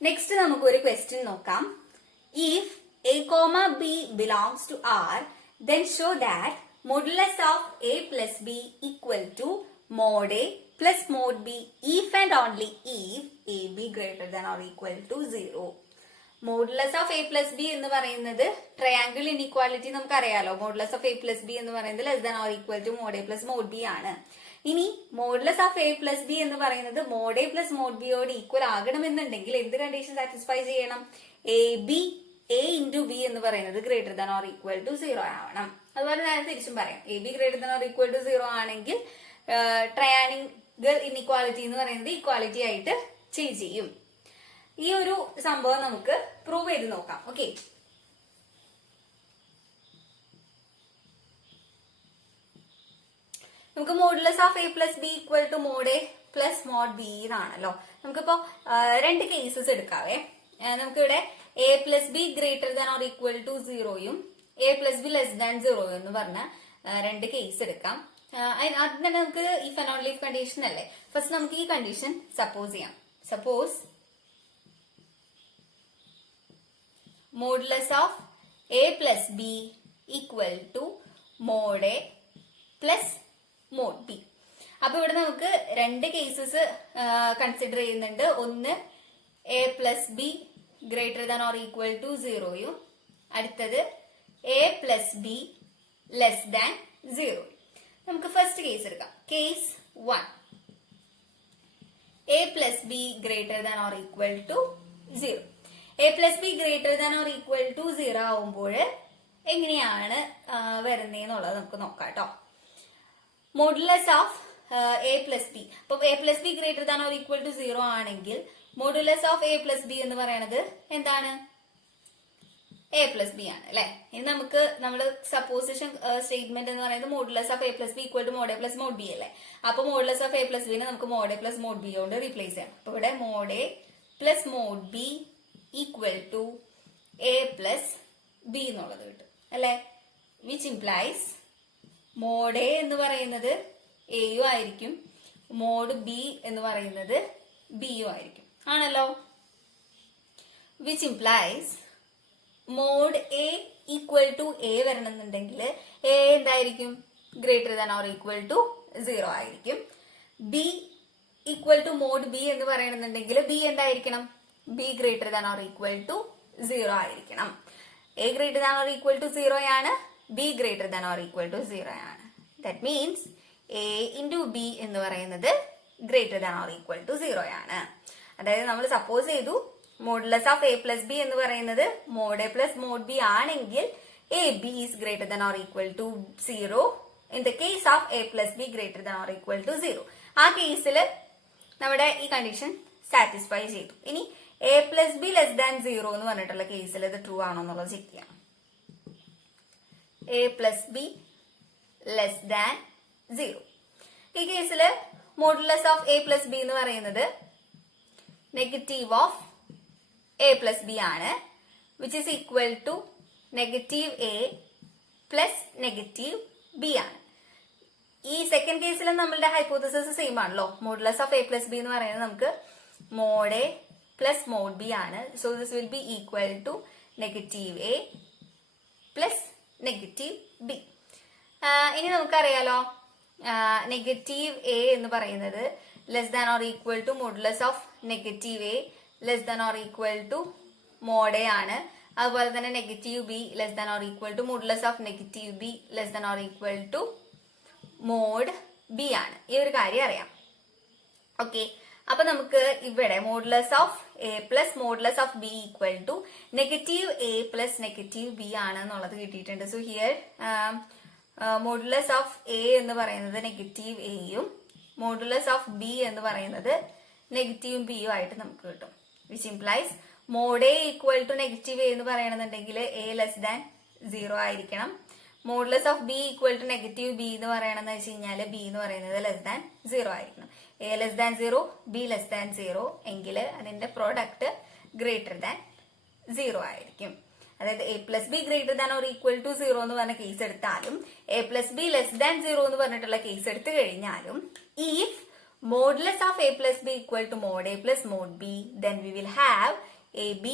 Next നമുക്കൊരു question നോക്കാം. If a comma b belongs to R, then show that modulus of a plus b equal to mod a plus mod b if and only if ab greater than or equal to 0. Modulus of A plus B എന്ന് പറയുന്നത് triangle inequality നമുക്ക് അറിയാലോ. Modulus of A plus B എന്ന് പറയുന്നത് less than or equal to mod A plus mod B ആണ്. ഇനി modulus of A plus B എന്ന് പറയുന്നത് മോഡ് എ പ്ലസ് മോഡ് ബിയോട് ഈക്വൽ ആകണമെന്നുണ്ടെങ്കിൽ എന്ത് കണ്ടീഷൻ സാറ്റിസ്ഫൈ ചെയ്യണം? A B A into B എന്ന് പറയുന്നത് greater than or equal to 0 ആവണം. അതുപോലെ നേരെ തിരിച്ചും പറയാം. A B greater than or equal to 0 ആണെങ്കിൽ ട്രയാങ്കിൾ ഇൻഇക്വാലിറ്റി എന്ന് പറയുന്നത് ഇക്വാലിറ്റി ആയിട്ട് ചേഞ്ച് ചെയ്യും. ഈ ഒരു സംഭവം നമുക്ക് പ്രൂവ് ചെയ്ത് നോക്കാം. ഓക്കെ, നമുക്ക് modulus of A plus B equal to mod A plus mod B എന്നാണല്ലോ. നമുക്കിപ്പോ രണ്ട് കേസസ് എടുക്കാവേ. നമുക്കിവിടെ A plus B greater than or equal to 0യും A plus B less than 0 എന്ന് പറഞ്ഞ രണ്ട് കേസ് എടുക്കാം. ആദ്യം തന്നെ നമുക്ക് if and only if condition അല്ലേ. ഫസ്റ്റ് നമുക്ക് ഈ കണ്ടീഷൻ സപ്പോസ് ചെയ്യാം. Suppose modulus of A plus B equal to mod A plus mod B. അപ്പൊ ഇവിടെ നമുക്ക് രണ്ട് കേസസ് കൺസിഡർ ചെയ്യുന്നുണ്ട്. ഒന്ന് A plus B greater than or equal to 0യും അടുത്തത് A plus B less than 0. നമുക്ക് ഫസ്റ്റ് കേസ് എടുക്കാം. Case 1, A plus B greater than or equal to 0. A plus B greater than or equal to 0 ആവുമ്പോൾ എങ്ങനെയാണ് വരുന്നതെന്നുള്ളത് നമുക്ക് നോക്കാം കേട്ടോ. Modulus of A plus B, അപ്പൊ A plus B greater than or equal to 0 ആണെങ്കിൽ modulus of A plus B എന്ന് പറയുന്നത് എന്താണ്? എ പ്ലസ് ബി ആണ് അല്ലെ. ഇനി നമുക്ക് നമ്മുടെ സപ്പോസിഷൻ സ്റ്റേറ്റ്മെന്റ് എന്ന് പറയുന്നത് modulus of A plus B equal to mod A plus mod B അല്ലേ. അപ്പൊ മോഡുലസ് ഓഫ് എ പ്ലസ് ബിനെ നമുക്ക് mod A plus mod B കൊണ്ട് റീപ്ലേസ് ചെയ്യാം. അപ്പൊ ഇവിടെ mod A plus mod B equal to A plus B എന്നുള്ളത് കിട്ടും അല്ലെ. വിച്ച് ഇംപ്ലൈസ് മോഡ് എ എന്ന് പറയുന്നത് എയും ആയിരിക്കും, മോഡ് ബി എന്ന് പറയുന്നത് ബിയും ആയിരിക്കും ആണല്ലോ. Which implies mod A equal to a വരണമെന്നുണ്ടെങ്കിൽ എ എന്തായിരിക്കും? Greater than or equal to 0 ആയിരിക്കും. B equal to mod b എന്ന് പറയണമെന്നുണ്ടെങ്കിൽ ബി എന്തായിരിക്കണം? B greater than or equal to 0 ആയിരിക്കണം. A greater than or equal to 0 ആണ്, b greater than or equal to 0 ആണ്. That means a into B എന്ന് പറയുന്നത് greater than or equal to 0 ആണ്. അതായത് നമ്മൾ സപ്പോസ് ചെയ്തു modulus of A plus B എന്ന് പറയുന്നത് mod A plus mod b ആണെങ്കിൽ a b is greater than or equal to 0 in the case of A plus B greater than or equal to 0. ആ കേസിൽ നമ്മുടെ ഈ condition satisfy ചെയ്തു. ഇനി a plus B less than 0 എന്ന് പറഞ്ഞിട്ടുള്ള കേസിൽ ഇത് ട്രൂ ആണോ എന്നുള്ളത് ചെക്ക് ചെയ്യാം. A plus B less than 0. ഈ കേസിൽ modulus of A plus B എന്ന് പറയുന്നത് negative of A plus B ആണ്, which is equal to negative A plus negative B ആണ്. ഈ സെക്കൻഡ് കേസിലും നമ്മളുടെ ഹൈപ്പോത്തസിസ് സെയിം ആണല്ലോ. Modulus of A plus B എന്ന് പറയുന്നത് നമുക്ക് mod A plus mod B ആണ്. So this will be equal to negative A plus negative b. ഇനി നമുക്കറിയാലോ നെഗറ്റീവ് എ എന്ന് പറയുന്നത് less than or equal to modulus of negative A less than or equal to mod A ആണ്. അതുപോലെ തന്നെ negative B less than or equal to modulus of negative B less than or equal to mod B ആണ്. ഈ ഒരു കാര്യം അറിയാം. Okay, അപ്പൊ നമുക്ക് ഇവിടെ modulus of A plus modulus of B equal to negative A plus negative B ആണ് എന്നുള്ളത് കിട്ടിയിട്ടുണ്ട്. So here modulus of A എന്ന് പറയുന്നത് നെഗറ്റീവ് എയും മോഡുലസ് ഓഫ് ബി എന്ന് പറയുന്നത് നെഗറ്റീവ് ബിയും ആയിട്ട് നമുക്ക് കിട്ടും. Which implies mod A equal to negative A എന്ന് പറയണമെന്നുണ്ടെങ്കിൽ എ ലെസ് ദാൻ 0 ആയിരിക്കണം. Modulus of B equal to negative B എന്ന് പറയണമെന്ന് വെച്ച് കഴിഞ്ഞാൽ ബി എന്ന് പറയുന്നത് ലെസ് ദാൻ 0 ആയിരിക്കണം. A less than 0, B less than 0 എങ്കിൽ അതിന്റെ പ്രോഡക്റ്റ് ഗ്രേറ്റർ ദാൻ 0 ആയിരിക്കും. അതായത് A plus B greater than or equal to 0 എന്ന് പറഞ്ഞ കേസ് എടുത്താലും A plus B less than 0 എന്ന് പറഞ്ഞിട്ടുള്ള കേസ് എടുത്തു കഴിഞ്ഞാലും if modulus of a plus b equal to mod a plus mod b, then we will have ab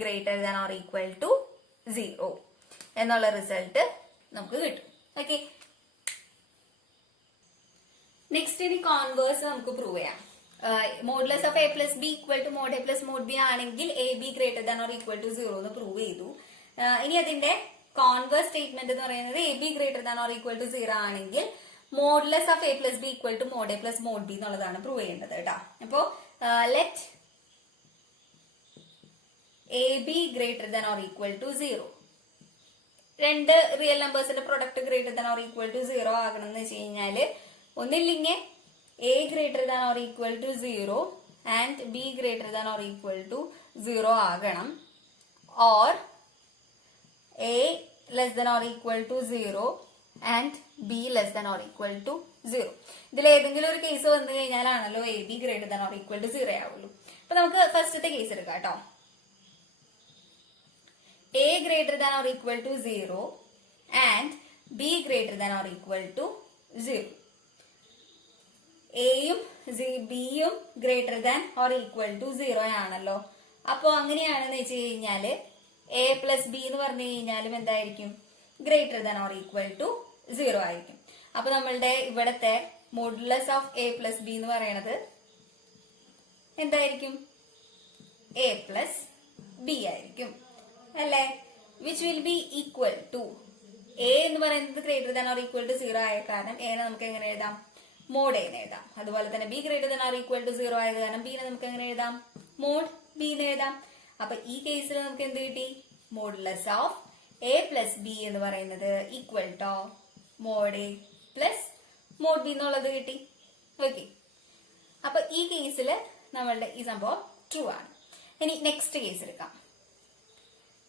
greater than or equal to 0 എന്നുള്ള result നമുക്ക് കിട്ടും. Okay, next ഇനി converse നമുക്ക് prove ചെയ്യാം. Modulus of A plus B equal to mod A plus mod b ആണെങ്കിൽ a B greater than or equal to 0 എന്ന് prove ചെയ്തു. ഇനി അതിന്റെ കോൺവേഴ്സ് സ്റ്റേറ്റ്മെന്റ് എന്ന് പറയുന്നത് a B greater than or equal to 0 ആണെങ്കിൽ modulus of A plus B equal to mod A plus mod b എന്നുള്ളതാണ് prove ചെയ്യേണ്ടത് കേട്ടോ. അപ്പോ let a B greater than or equal to 0, രണ്ട് റിയൽ നമ്പേഴ്സിന്റെ product greater than or equal to 0 ആകണം എന്ന് വെച്ച് കഴിഞ്ഞാല് ഒന്നില്ലെങ്കിൽ a greater than or equal to 0 and b greater than or equal to 0 ആകണം, or a less than or equal to 0 and b less than or equal to 0. ഇതിൽ ഏതെങ്കിലും ഒരു case വന്നു കഴിഞ്ഞാലാണല്ലോ a B greater than or equal to 0 ആവുള്ളൂ. അപ്പൊ നമുക്ക് ഫസ്റ്റത്തെ കേസ് എടുക്കാം കേട്ടോ. A greater than or equal to 0 and b greater than or equal to 0. എയും ബിയും greater than or equal to 0 ആണല്ലോ. അപ്പൊ അങ്ങനെയാണെന്ന് വെച്ച് കഴിഞ്ഞാല് എ പ്ലസ് ബി എന്ന് പറഞ്ഞു കഴിഞ്ഞാലും എന്തായിരിക്കും? Greater than or equal to 0 ആയിരിക്കും. അപ്പൊ നമ്മളുടെ ഇവിടത്തെ modulus of A plus B എന്ന് പറയുന്നത് എന്തായിരിക്കും? എ പ്ലസ് ബി ആയിരിക്കും അല്ലെ, which will be equal to A എന്ന് പറയുന്നത് greater than or equal to 0 ആയ കാരണം എനെ നമുക്ക് എങ്ങനെ എഴുതാം? മോഡ് എന്ന് എഴുതാം. അതുപോലെ തന്നെ B greater than or equal to 0 ആയത് കാരണം ബിനെ നമുക്ക് എങ്ങനെ എഴുതാം? മോഡ് ബി എന്ന് എഴുതാം. അപ്പൊ ഈ കേസിൽ നമുക്ക് എന്ത് കിട്ടി? Modulus of A plus B എന്ന് പറയുന്നത് equal to mod A plus mod B എന്നുള്ളത് കിട്ടി. ഓക്കെ, അപ്പൊ ഈ കേസിൽ നമ്മളുടെ ഈ സംഭവം ട്രൂ ആണ്. ഇനി നെക്സ്റ്റ് കേസ് എടുക്കാം.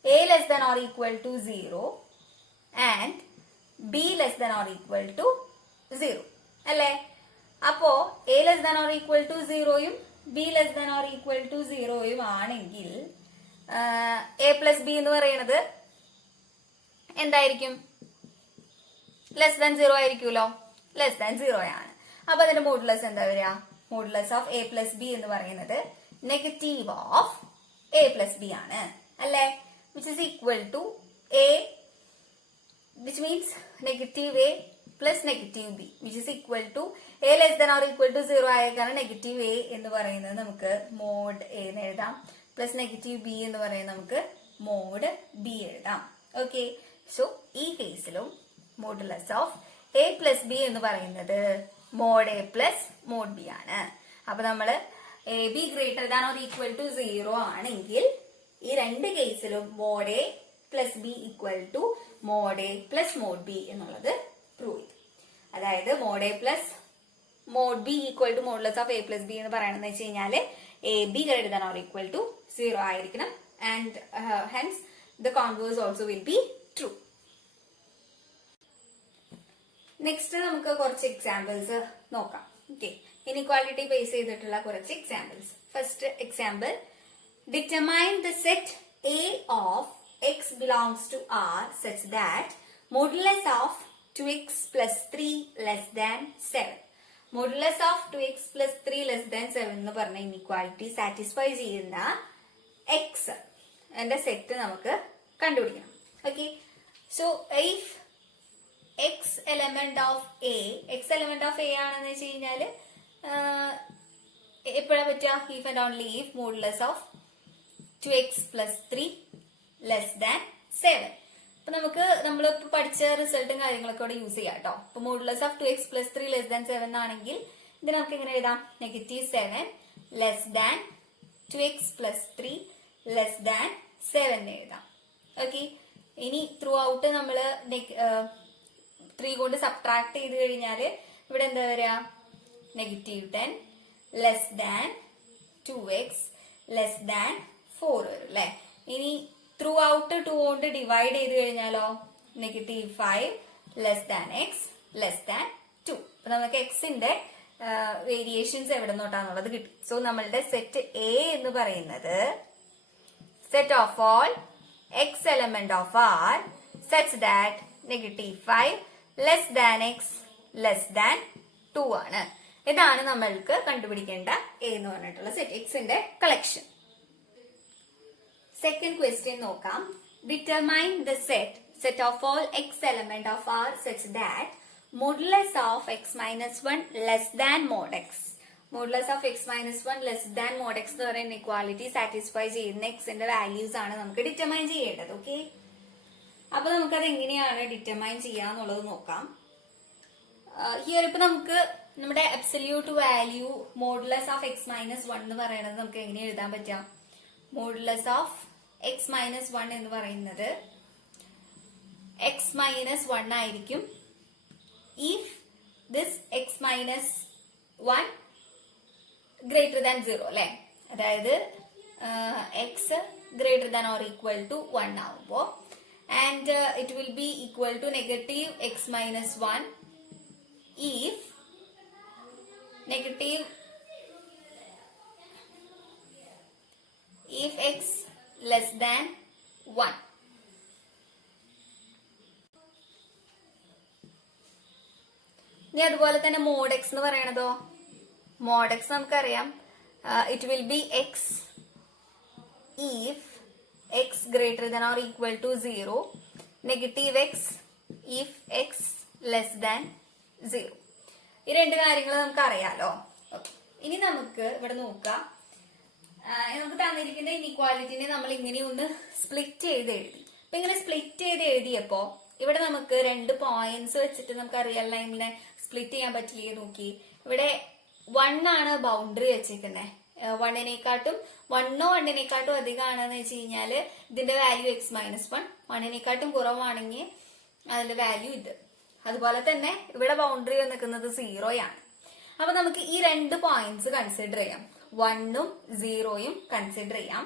A less than or equal to 0 and b less than or equal to 0 അല്ലേ. അപ്പോ a less than or equal to 0യും b less than or equal to 0യും ആണെങ്കിൽ എ പ്ലസ് ബി എന്ന് പറയുന്നത് എന്തായിരിക്കും? ലെസ് ദാൻ 0 ആയിരിക്കുമല്ലോ. ലെസ് ദാൻ 0 ആണ്. അപ്പൊ അതിന്റെ മോഡുലസ് എന്താ വരിക? Modulus of A plus B എന്ന് പറയുന്നത് negative of A plus B ആണ് അല്ലേ, which is equal to A, which means negative A plus negative B, which is equal to A less than or equal to 0 ആയ കാരണം negative A എന്ന് പറയുന്നത് നമുക്ക് mod A എന്ന് എഴുതാം, plus negative B എന്ന് പറയുന്നത് നമുക്ക് മോഡ് ബി എഴുതാം. ഓക്കെ, സോ ഈ കേസിലും modulus of A plus B എന്ന് പറയുന്നത് mod A plus mod B ആണ്. അപ്പൊ നമ്മള് A B greater than or equal to 0 ആണെങ്കിൽ ഈ രണ്ട് കേസിലും mod A plus B equal to mod A plus mod B എന്നുള്ളത് പ്രൂവ് ചെയ്യും. അതായത് mod A plus mod B equal to modulus of A plus B എന്ന് പറയണമെന്ന് വെച്ച് കഴിഞ്ഞാല് A B greater than or equal to 0 ആയിരിക്കണം, and hence the converse also will be true. Next നമുക്ക് കുറച്ച് എക്സാമ്പിൾസ് നോക്കാം. ഓക്കെ, ഇനിക്വാളിറ്റി ബേസ് ചെയ്തിട്ടുള്ള കുറച്ച് examples. First example, determine the set A of X belongs to R such that modulus of 2x plus 3 less than 7. Modulus of 2x plus 3 less than 7 എന്ന് പറഞ്ഞ inequality satisfy ചെയ്യുന്ന X എന്റെ set നമുക്ക് കണ്ടുപിടിക്കണം. Okay, so if X element of A, X element of A ആണെന്ന് വെച്ച് കഴിഞ്ഞാല് എപ്പോഴാ പറ്റുക? If and only if modulus of 2x plus 3 less than 7. അപ്പൊ നമുക്ക് നമ്മളിപ്പോ പഠിച്ച റിസൾട്ടും കാര്യങ്ങളൊക്കെ ഇവിടെ യൂസ് ചെയ്യാം കേട്ടോ. ഇപ്പൊ modulus of 2x plus 3 less than 7 ആണെങ്കിൽ ഇത് നമുക്ക് എങ്ങനെ എഴുതാം? -7 less than 2x plus 3 less than 7 എഴുതാം. ഓക്കെ, ഇനി ത്രൂ ഔട്ട് നമ്മള് 3 കൊണ്ട് സബ്ട്രാക്ട് ചെയ്ത് കഴിഞ്ഞാല് ഇവിടെ എന്താ വരിക? -10 less than 2x less than 4 വരും അല്ലെ. ഇനി ത്രൂ ഔട്ട് 2 കൊണ്ട് ഡിവൈഡ് ചെയ്ത് കഴിഞ്ഞാലോ -5 less than x less than 2. അപ്പൊ നമുക്ക് എക്സിന്റെ വേരിയേഷൻസ് എവിടെ നോട്ടാന്നുള്ളത് കിട്ടി. സോ നമ്മളുടെ സെറ്റ് എ എന്ന് പറയുന്നത് set of all X element of R such that -5 less than x less than 2 ആണ്. ഇതാണ് നമ്മൾക്ക് കണ്ടുപിടിക്കേണ്ട എ എന്ന് പറഞ്ഞിട്ടുള്ള സെറ്റ് എക്സിന്റെ കളക്ഷൻ. സെക്കൻഡ് ക്വസ്റ്റ്യൻ നോക്കാം. Determine the set of all X element of R such that modulus of X minus 1 less than mod X. Modulus of X minus 1 less than mod X എന്ന് പറയുന്ന equality satisfy ചെയ്യുന്ന എക്സിന്റെ values ആണ് നമുക്ക് determine ചെയ്യേണ്ടത്. Okay, അപ്പൊ നമുക്കത് എങ്ങനെയാണ് ഡിറ്റർമൈൻ ചെയ്യാന്നുള്ളത് നോക്കാം. ഹിയർ ഇപ്പൊ നമുക്ക് നമ്മുടെ absolute value modulus of X minus 1 എന്ന് പറയുന്നത് നമുക്ക് എങ്ങനെ എഴുതാൻ പറ്റാം? മോഡുലസ് ഓഫ് എക്സ് മൈനസ് 1 എന്ന് പറയുന്നത് എക്സ് മൈനസ് 1 ആയിരിക്കും if this X minus 1 greater than 0 അല്ലെ. അതായത് X greater than or equal to 1 ആവുമ്പോ and it will be equal to negative X minus 1 if x less than 1. ഇനി അതുപോലെ തന്നെ mod X എന്ന് പറയണതോ, മോഡ് എക്സ് നമുക്കറിയാം it will be x if x greater than or equal to 0, negative x if x less than 0. ഈ രണ്ട് കാര്യങ്ങൾ നമുക്ക് അറിയാലോ. ഇനി നമുക്ക് ഇവിടെ നോക്കാം. നമുക്ക് തന്നിരിക്കുന്ന ഇൻഇക്വാലിറ്റിനെ നമ്മൾ ഇങ്ങനെ ഒന്ന് സ്പ്ലിറ്റ് ചെയ്ത് എഴുതി. അപ്പൊ ഇങ്ങനെ സ്പ്ലിറ്റ് ചെയ്ത് എഴുതിയപ്പോ ഇവിടെ നമുക്ക് 2 പോയിന്റ്സ് വെച്ചിട്ട് നമുക്ക് റിയൽ ലൈനിനെ സ്പ്ലിറ്റ് ചെയ്യാൻ പറ്റില്ലേ നോക്കി. ഇവിടെ 1 ആണ് ബൗണ്ടറി വെച്ചിരിക്കുന്നത്. 1നെക്കാട്ടും 1 1നെക്കാട്ടും അധികമാണെന്ന് വെച്ച് കഴിഞ്ഞാല് ഇതിന്റെ വാല്യൂ എക്സ് മൈനസ് 1, 1നെക്കാട്ടും കുറവാണെങ്കിൽ അതിന്റെ വാല്യൂ ഇത്. അതുപോലെ തന്നെ ഇവിടെ ബൗണ്ടറി നിൽക്കുന്നത് 0 ആണ്. അപ്പൊ നമുക്ക് ഈ 2 പോയിന്റ്സ് കൺസിഡർ ചെയ്യാം. 1ഉം 0യും കൺസിഡർ ചെയ്യാം.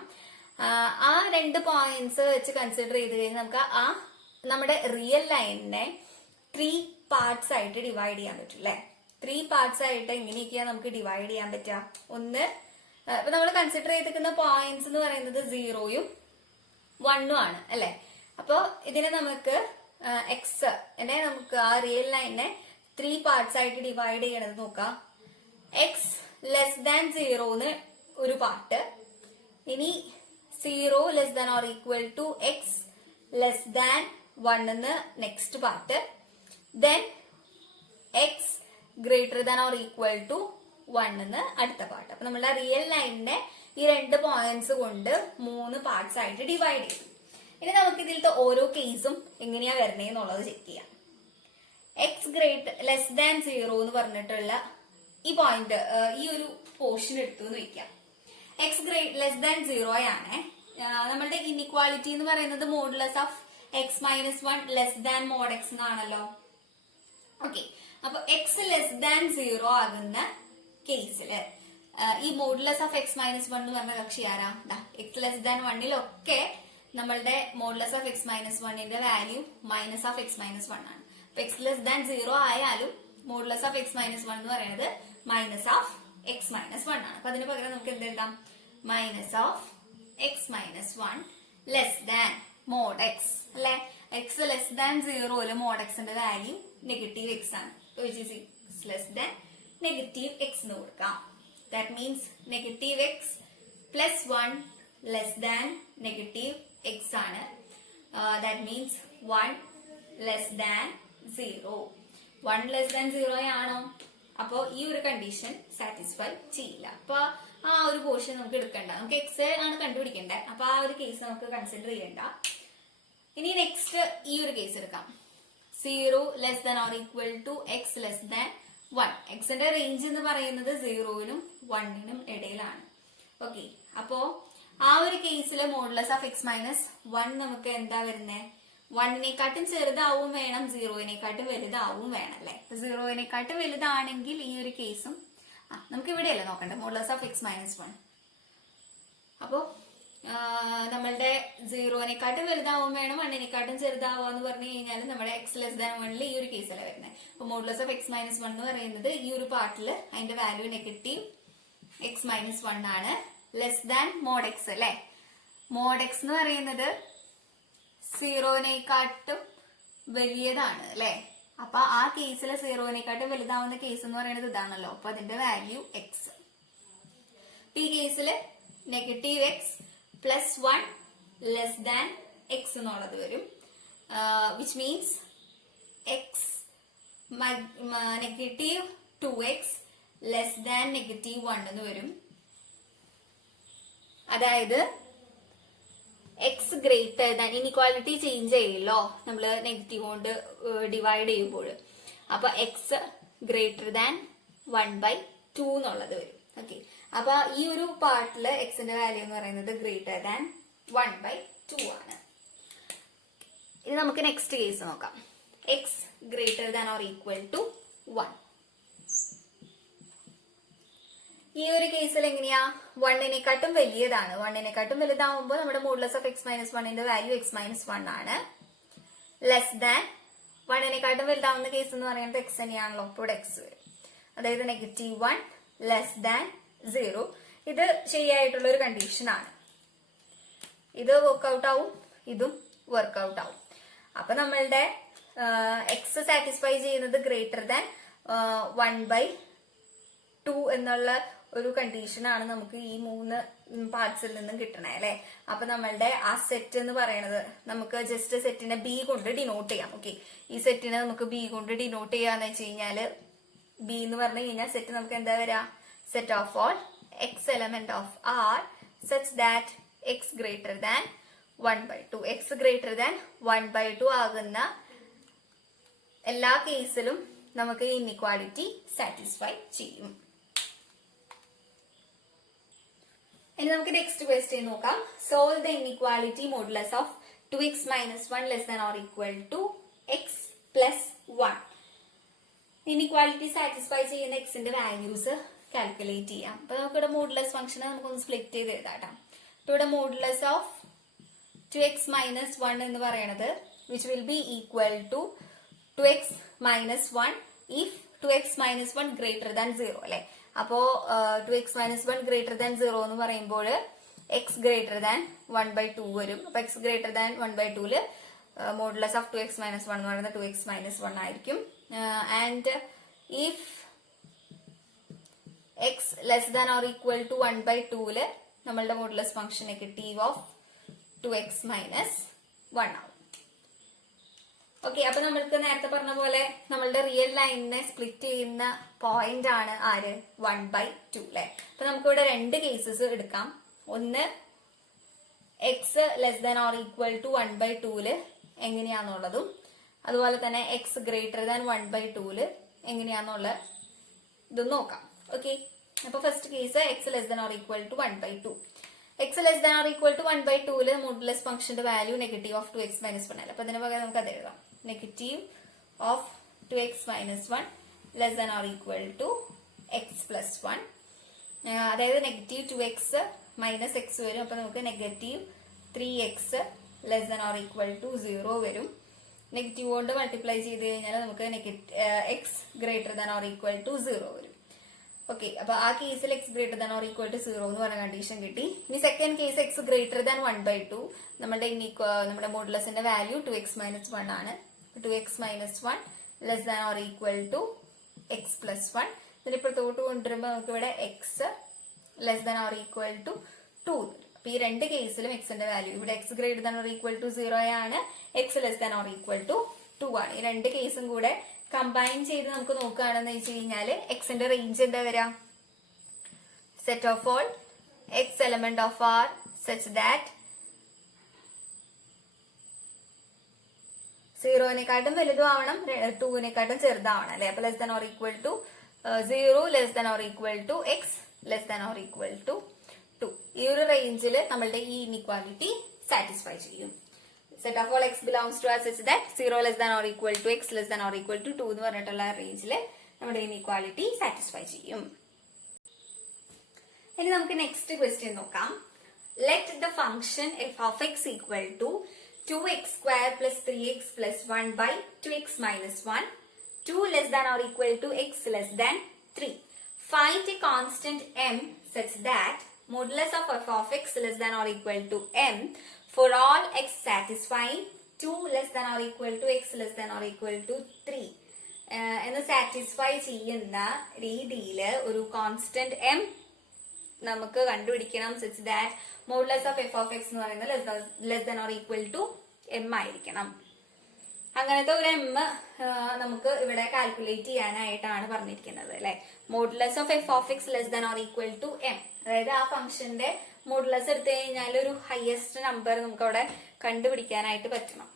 ആ 2 പോയിന്റ്സ് വെച്ച് കൺസിഡർ ചെയ്ത് കഴിഞ്ഞാൽ നമുക്ക് ആ നമ്മുടെ റിയൽ ലൈനിനെ 3 പാർട്സ് ആയിട്ട് ഡിവൈഡ് ചെയ്യാൻ പറ്റും അല്ലെ. 3 പാർട്സ് ആയിട്ട് എങ്ങനെയൊക്കെയാണ് നമുക്ക് ഡിവൈഡ് ചെയ്യാൻ പറ്റുക? ഒന്ന്, ഇപ്പൊ നമ്മൾ കൺസിഡർ ചെയ്തിരിക്കുന്ന പോയിന്റ്സ് എന്ന് പറയുന്നത് 0യും 1ഉം ആണ് അല്ലെ. അപ്പൊ ഇതിനെ നമുക്ക് എക്സ് നമുക്ക് ആ റിയൽ ലൈനിനെ 3 പാർട്സ് ആയിട്ട് ഡിവൈഡ് ചെയ്യണത് നോക്കാം. എക്സ് ലെസ് ദാൻ 0 ഒരു പാർട്ട്, ഇനി 0 less than or equal to x less than 1 next part, then x greater than or equal to 1 അടുത്ത പാർട്ട്. അപ്പൊ നമ്മുടെ റിയൽ ലൈനിനെ ഈ 2 പോയിന്റ്സ് കൊണ്ട് 3 പാർട്സ് ആയിട്ട് ഡിവൈഡ് ചെയ്യും. ഇനി നമുക്ക് ഇതിലത്തെ ഓരോ കേസും എങ്ങനെയാ വരണേന്നുള്ളത് ചെക്ക് ചെയ്യാം. എക്സ് ഗ്രേറ്റർ ലെസ് ദാൻ 0 എന്ന് പറഞ്ഞിട്ടുള്ള ഈ പോയിന്റ്, ഈ ഒരു പോർഷൻ എടുത്തു എന്ന് വെക്കാം. എക്സ് ലെസ് ദാൻ 0 ആണ്. നമ്മളുടെ ഇൻഇക്വാലിറ്റി എന്ന് പറയുന്നത് modulus of X minus 1 less than mod x എന്നാണല്ലോ. ഓക്കെ, അപ്പൊ എക്സ് ലെസ് ദാൻ 0 ആകുന്ന കേസില് ഈ മോഡുലസ് ഓഫ് എക്സ് മൈനസ് 1 എന്ന് പറഞ്ഞ കക്ഷി ആരാ? എക്സ് ലെസ് ദാൻ 1 നമ്മളുടെ മോഡുലസ് ഓഫ് എക്സ് മൈനസ് 1ന്റെ value minus of X minus 1 ആണ്. അപ്പൊ എക്സ് ലെസ് ദാൻ 0 ആയാലും മോഡുലസ് ഓഫ് എക്സ് മൈനസ് 1 എന്ന് പറയുന്നത് മൈനസ് ഓഫ് എക്സ് മൈനസ് 1 ആണ്. അപ്പൊ അതിന് പകരം നമുക്ക് എന്ത് എഴുതാം? Minus of X minus 1 less than mod x അല്ലെ. എക്സ് ലെസ് ദാൻ 0 മോഡ് എക്സിന്റെ വാല്യൂ നെഗറ്റീവ് എക്സ് ആണ്. Which is less than negative x എന്ന് കൊടുക്കാം. That means negative x plus 1 less than negative x ആണ്. That means 1 less than 0. 1 less than 0 ആണോ? അപ്പോ ഈ ഒരു കണ്ടീഷൻ സാറ്റിസ്ഫൈ ചെയ്യില്ല. അപ്പൊ ആ ഒരു പോർഷൻ നമുക്ക് എടുക്കണ്ട. നമുക്ക് എക്സ് ആണ് കണ്ടുപിടിക്കേണ്ടത്. അപ്പൊ ആ ഒരു കേസ് നമുക്ക് കൺസിഡർ ചെയ്യണ്ട. ഇനി നെക്സ്റ്റ് ഈ ഒരു കേസ് എടുക്കാം. 0 less than or equal to x less than 1. എക്സിന്റെ റേഞ്ച് എന്ന് പറയുന്നത് 0നും 1നും ഇടയിലാണ്. ഓക്കെ, അപ്പോ ആ ഒരു കേസിൽ മോഡുലസ് ഓഫ് എക്സ് മൈനസ് 1 നമുക്ക് എന്താ വരുന്നത്? 1നെക്കാട്ടും ചെറുതാവും വേണം, 0നെക്കാട്ടും വലുതാവും വേണം അല്ലെ. 0നെക്കാട്ടും വലുതാണെങ്കിൽ ഈ ഒരു കേസും നമുക്ക് ഇവിടെയല്ലേ നോക്കണ്ടേ, മോഡുലസ് ഓഫ് എക്സ് മൈനസ് 1. അപ്പോ നമ്മളുടെ 0നെക്കാട്ടും വലുതാവും വേണം, 1നെക്കാട്ടും ചെറുതാവാന്ന് പറഞ്ഞു കഴിഞ്ഞാൽ നമ്മുടെ എക്സ് ലെസ് ദാൻ 1 ഈ ഒരു കേസല്ലേ വരുന്നത്. അപ്പൊ മോഡുലസ് ഓഫ് എക്സ് മൈനസ് 1 എന്ന് പറയുന്നത് ഈ ഒരു പാർട്ടിൽ അതിന്റെ വാല്യൂ നെഗറ്റീവ് എക്സ് മൈനസ് 1 ആണ്. ലെസ് ദാൻ മോഡ് എക്സ് അല്ലെ. മോഡ് എക്സ് എന്ന് പറയുന്നത് 0നെക്കാട്ടും വലിയതാണ് അല്ലെ. അപ്പൊ ആ കേസിൽ സീറോനെക്കാട്ടും വലുതാവുന്ന കേസ് എന്ന് പറയുന്നത് ഇതാണല്ലോ. അപ്പൊ അതിന്റെ വാല്യൂ എക്സ്. ഈ കേസിൽ negative x plus 1 less than x എന്നുള്ളത് വരും. Which means x negative 2x less than negative 1 എന്ന് വരും. അതായത് X greater than, inequality change ചെയ്യല്ലോ നമ്മള് നെഗറ്റീവ് കൊണ്ട് ഡിവൈഡ് ചെയ്യുമ്പോൾ. അപ്പൊ എക്സ് ഗ്രേറ്റർ ദാൻ 1/2 എന്നുള്ളത് വരും. ഓക്കെ, അപ്പൊ ഈ ഒരു പാർട്ടില് എക്സിന്റെ വാല്യൂ എന്ന് പറയുന്നത് ഗ്രേറ്റർ ദാൻ 1/2 ആണ്. ഇനി നമുക്ക് നെക്സ്റ്റ് കേസ് നോക്കാം. X greater than or equal to 1. ഈ ഒരു കേസിൽ എങ്ങനെയാ, 1നെക്കാട്ടും വലിയതാണ്. 1നെക്കാട്ടും വലുതാവുമ്പോൾ നമ്മുടെ മോഡുലസ് ഓഫ് എക്സ് മൈനസ് 1ന്റെ വാല്യൂ എക്സ് മൈനസ് 1 ആണ്. ലെസ് ദാൻ 1നെക്കാട്ടും വലുതാവുന്ന കേസ് എന്ന് പറയുന്നത് എക്സ് തന്നെയാണല്ലോ. അപ്പോൾ ഇവിടെ എക്സ് വരും. അതായത് നെഗറ്റീവ് 1 ലെസ് ദാൻ 0. ഇത് ശരിയായിട്ടുള്ള ഒരു കണ്ടീഷൻ ആണ്. ഇത് വർക്ക്ഔട്ട് ആവും, ഇതും വർക്ക്ഔട്ട് ആവും. അപ്പൊ നമ്മളുടെ എക്സ് സാറ്റിസ്ഫൈ ചെയ്യുന്നത് ഗ്രേറ്റർ ദാൻ 1/2 എന്നുള്ള ഒരു കണ്ടീഷനാണ് നമുക്ക് ഈ 3 പാർട്സിൽ നിന്നും കിട്ടണേ അല്ലെ. അപ്പൊ നമ്മളുടെ ആ സെറ്റ് എന്ന് പറയുന്നത് നമുക്ക് ജസ്റ്റ് സെറ്റിനെ ബി കൊണ്ട് ഡിനോട്ട് ചെയ്യാം. ഓക്കെ, ഈ സെറ്റിനെ നമുക്ക് ബി കൊണ്ട് ഡിനോട്ട് ചെയ്യാന്ന് വെച്ച് കഴിഞ്ഞാല് ബി എന്ന് പറഞ്ഞു കഴിഞ്ഞാൽ സെറ്റ് നമുക്ക് എന്താ വരാ, set of all X element of R such that x greater than 1/2. X greater than 1/2 ആകുന്ന എല്ലാ കേസിലും നമുക്ക് ഇൻഇക്വാലിറ്റി സാറ്റിസ്ഫൈ ചെയ്യും. ഇനി നമുക്ക് നെക്സ്റ്റ് ക്വസ്റ്റ്യൻ നോക്കാം. Solve the inequality modulus of 2x minus 1 less than or equal to x plus 1. Inequality satisfy ചെയ്യുന്ന എക്സിന്റെ വാല്യൂസ് കാൽക്കുലേറ്റ് ചെയ്യാം. അപ്പൊ നമുക്കിവിടെ മോഡുലസ് ഫംഗ്ഷനെ നമുക്കൊന്ന് സ്പ്ലിറ്റ് ചെയ്ത് എഴുതാം. അപ്പൊ ഇവിടെ മോഡുലസ് ഓഫ് 2x minus 1 എന്ന് പറയുന്നത് which will be equal to 2x minus 1 if 2x minus 1 greater than 0 അല്ലെ. അപ്പോ 2x minus 1 greater than 0 എന്ന് പറയുമ്പോൾ x greater than 1/2 വരും. അപ്പൊ x greater than 1/2 modulus of 2x minus 1 എന്ന് പറയുന്നത് 2x minus 1 ആയിരിക്കും. And if x less than or equal to 1/2 നമ്മളുടെ modulus function negative of 2x minus 1 ആവും. ഓക്കെ, അപ്പൊ നമ്മൾക്ക് നേരത്തെ പറഞ്ഞ പോലെ നമ്മളുടെ റിയൽ ലൈനിനെ സ്പ്ലിറ്റ് ചെയ്യുന്ന പോയിന്റ് ആണ് ആര്, 1/2 അല്ലെ. അപ്പൊ നമുക്ക് ഇവിടെ 2 കേസസ് എടുക്കാം. ഒന്ന് x less than or equal to 1/2 എങ്ങനെയാന്നുള്ളതും അതുപോലെ തന്നെ എക്സ് ഗ്രേറ്റർ ദാൻ 1/2 എങ്ങനെയാന്നുള്ള ഇതും നോക്കാം. ഓക്കെ, അപ്പൊ first case x less than or equal to 1/2. X less than or equal to 1/2 modulus ഫംഗ്ഷന്റെ value negative of 2x minus 1 അല്ല. അപ്പൊ അതിന് പകരം നമുക്ക് അത് എഴുതാം. Negative of 2x minus 1 less than or equal to x plus 1. അതായത് negative 2x minus x വരും. അപ്പൊ നമുക്ക് negative 3x less than or equal to 0 വരും. നെഗറ്റീവ് കൊണ്ട് മൾട്ടിപ്ലൈ ചെയ്ത് കഴിഞ്ഞാൽ നമുക്ക് x greater than or equal to 0 വരും. ഓക്കെ, അപ്പൊ ആ കേസിൽ x greater than or equal to 0 എന്ന് പറഞ്ഞ കണ്ടീഷൻ കിട്ടി. ഇനി second case x greater than 1/2. നമ്മുടെ മോഡുലസിന്റെ വാല്യൂ 2x minus 1 ആണ്. 2x minus 1 less than or equal to x plus 1. ഇതിനിപ്പുറത്തോട്ട് കൊണ്ടുവരുമ്പോൾ നമുക്ക് ഇവിടെ x less than or equal to 2. അപ്പൊ ഈ 2 കേസിലും എക്സിന്റെ വാല്യൂ ഇവിടെ x greater than or equal to 0 ആണ്, x less than or equal to 2 ആണ്. ഈ 2 കേസും കൂടെ കമ്പൈൻ ചെയ്ത് നമുക്ക് നോക്കുകയാണെന്ന് വെച്ച് കഴിഞ്ഞാല് എക്സിന്റെ റേഞ്ച് എന്താ വരാ, set of all X element of R such that 0നെക്കാട്ടും വലുതും ആവണം, 2നെക്കാട്ടും ചെറുതാവണം അല്ലെ. അപ്പൊ less than or equal to 0 less than or equal to x less than or equal to 2. ഈ ഒരു റേഞ്ചിൽ നമ്മളുടെ ഈ ഇൻഇക്വാലിറ്റി സാറ്റിസ്ഫൈ ചെയ്യും. Set of all x belongs to R such that 0 less than or equal to x less than or equal to 2 എന്ന് പറഞ്ഞിട്ടുള്ള റേഞ്ചിൽ നമ്മുടെ ഇൻഇക്വാലിറ്റി സാറ്റിസ്ഫൈ ചെയ്യും. ഇനി നമുക്ക് നെക്സ്റ്റ് ക്വസ്റ്റ്യൻ നോക്കാം. Let the function f of x equal to 2x square plus 3x plus 1 by 2x minus 1, 2 less than or equal to x less than 3. Find a constant m such that modulus of f of x less than or equal to m for all x satisfying 2 less than or equal to x less than or equal to 3 എന്ന് satisfy ചെയ്യുന്ന രീതിയിൽ ഒരു constant M നമുക്ക് കണ്ടുപിടിക്കണം. Such that modulus of f of x എന്ന് പറയുന്നത് less than or equal to M ആയിരിക്കണം. അങ്ങനത്തെ ഒരു എം നമുക്ക് ഇവിടെ കാൽക്കുലേറ്റ് ചെയ്യാനായിട്ടാണ് പറഞ്ഞിരിക്കുന്നത് അല്ലെ. Modulus of f of x less than or equal to M, അതായത് ആ ഫംഗ്ഷന്റെ മോഡുലസ് എടുത്തു കഴിഞ്ഞാൽ ഒരു ഹയസ്റ്റ് നമ്പർ നമുക്ക് അവിടെ കണ്ടുപിടിക്കാനായിട്ട് പറ്റണം.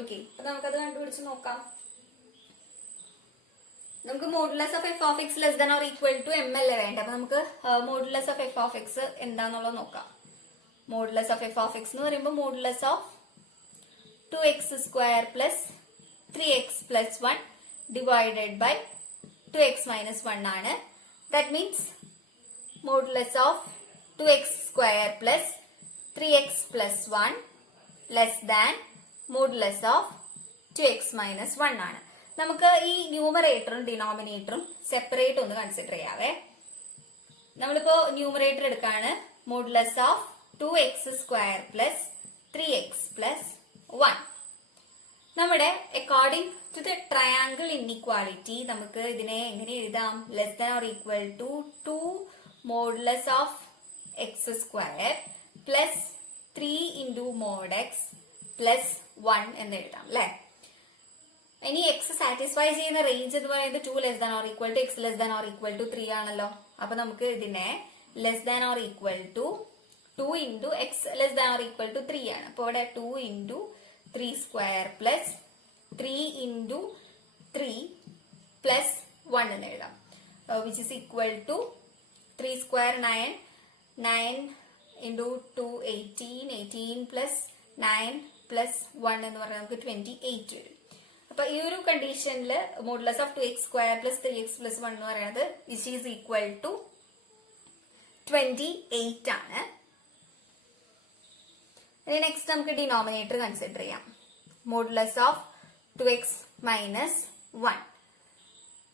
ഓക്കെ, അപ്പൊ നമുക്കത് കണ്ടുപിടിച്ച് നോക്കാം. നമുക്ക് modulus of f of x less than or equal to m അല്ലേ വേണ്ട. അപ്പൊ നമുക്ക് modulus of f of x എന്താന്നുള്ളത് നോക്കാം. Modulus of f of x എന്ന് പറയുമ്പോൾ modulus of 2x square plus 3x plus 1 divided by 2x minus 1 ആണ്. That means modulus of 2x square plus 3x plus 1 less than modulus of 2x minus 1 ആണ്. നമുക്ക് ഈ ന്യൂമറേറ്ററും ഡിനോമിനേറ്ററും separate ഒന്ന് consider ചെയ്യാവേ. നമ്മളിപ്പോ numerator എടുക്കാണ്. Modulus of 2x square plus 3x plus 1. നമ്മുടെ according to the triangle inequality നമുക്ക് ഇതിനെ എങ്ങനെ എഴുതാം? Less than or equal to 2 modulus of x square plus 3 into mod x plus 1 എന്ന് എഴുതാം അല്ലെ. ഇനി എക്സ് സാറ്റിസ്ഫൈ ചെയ്യുന്ന റേഞ്ച് എന്ന് പറയുന്നത് 2 less than or equal to x less than or equal to 3 ആണല്ലോ. അപ്പൊ നമുക്ക് ഇതിനെ less than or equal to 2 into x less than or equal to 3 ആണ്. അപ്പൊ ഇവിടെ 2 into 3 square plus 3 into 3 plus 1 എന്ന് എഴുതാം. Which is equal to 3 square 9, 9 into 2 18, 18 plus 9 plus 1 എന്ന് പറഞ്ഞാൽ നമുക്ക് 28 വരും. അപ്പൊ ഈ ഒരു കണ്ടീഷനിൽ modulus of 2x square plus 3x plus 1 എന്ന് പറയുന്നത് വിച്ച് ഈസ് ഈക്വൽ ടു 28 ആണ്. ഇനി നെക്സ്റ്റ് നമുക്ക് ഡിനോമിനേറ്റർ കൺസിഡർ ചെയ്യാം. Modulus of 2x minus 1.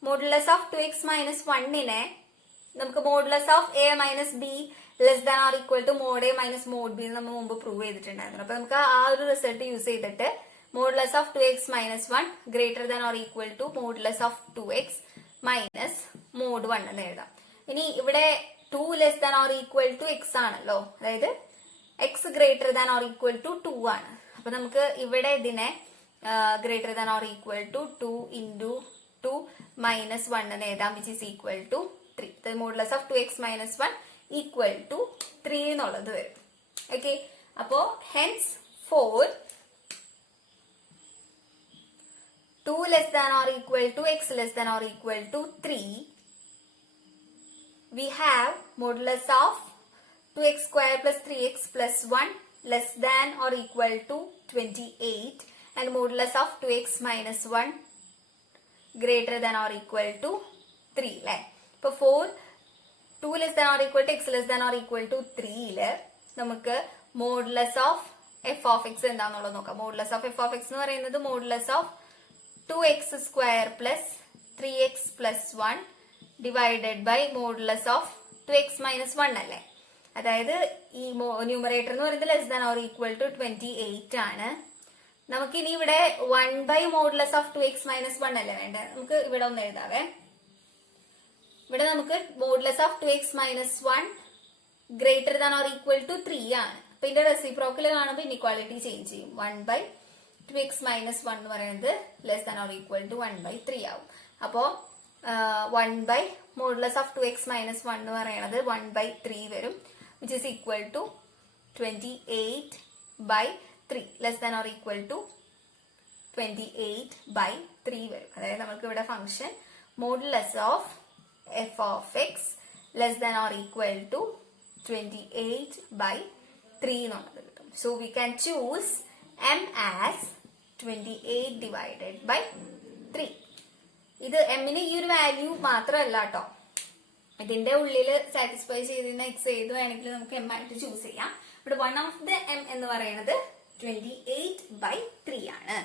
Modulus of 2x minus 1നെ നമുക്ക് modulus of a minus b less than or equal to mod a minus mod b നമ്മൾ മുമ്പ് പ്രൂവ് ചെയ്തിട്ടുണ്ടായിരുന്നു. അപ്പൊ നമുക്ക് ആ ഒരു റിസൾട്ട് യൂസ് ചെയ്തിട്ട് modulus of 2x minus 1 greater than or equal to modulus of 2x minus mod 1 എന്ന് എഴുതാം. ഇനി ഇവിടെ 2 less than or equal to x ആണല്ലോ, അതായത് X greater than or equal to 2 ആണ്. അപ്പൊ നമുക്ക് ഇവിടെ ഇതിനെ greater than or equal to 2 into 2 minus 1 എന്ന് എഴുതാം, which is equal to 3. Modulus of 2x minus 1 equal to 3 എന്നുള്ളത് വരും. ഓക്കെ, അപ്പോ hence for 2 less than or equal to x less than or equal to 3 we have modulus of 2x square plus 3x plus 1 less than or equal to 28 and modulus of 2x minus 1 greater than or equal to 3. So for 2 less than or equal to x less than or equal to 3 നമുക്ക് modulus of f of x എന്താണെന്നുള്ളത് നോക്കാം. modulus of f of x എന്ന് പറയുന്നത് modulus of 2x square plus 3x plus 1 divided by modulus of 2x minus 1 അല്ലേ. അതായത് ഈ numerator എന്ന് പറയുന്നത് less than or equal to 28 ആണ്. നമുക്ക് ഇനി ഇവിടെ 1 by modulus of 2x minus 1 അല്ലേ വേണ്ട. നമുക്ക് ഇവിടെ ഒന്ന് എഴുതാവേ. ഇവിടെ നമുക്ക് modulus of 2x minus 1 greater than or equal to 3 ആണ്. അപ്പൊ ഇതിന്റെ റെസിപ്രോക്കൽ കാണുമ്പോൾ ഇൻഇക്വാലിറ്റി ചേഞ്ച് ചെയ്യും. 1 ബൈ 2x മൈനസ് 1 എന്ന് പറയുന്നത് less than or equal to 1 by 3 ആവും. അപ്പോ 1 by modulus of 2x minus 1 എന്ന് പറയുന്നത് 1 ബൈ 3 വരും, which is equal to 28 by 3 less than or equal to 28 by 3 വരും. അതായത് നമുക്ക് ഇവിടെ function modulus of f of x less than or equal to 28 by 3 എന്നുള്ളത് കിട്ടും. So we can choose m as 28 divided by 3. ഇത് എമ്മിന് ഈ ഒരു വാല്യൂ മാത്രമല്ല കേട്ടോ, ഇതിന്റെ ഉള്ളിൽ സാറ്റിസ്ഫൈ ചെയ്തിരുന്ന എക്സ് ഏത് വേണമെങ്കിലും നമുക്ക് എം ആയിട്ട് ചൂസ് ചെയ്യാം. ഇവിടെ 1 ഓഫ് ദ എം എന്ന് പറയുന്നത് 28 by 3 ആണ്.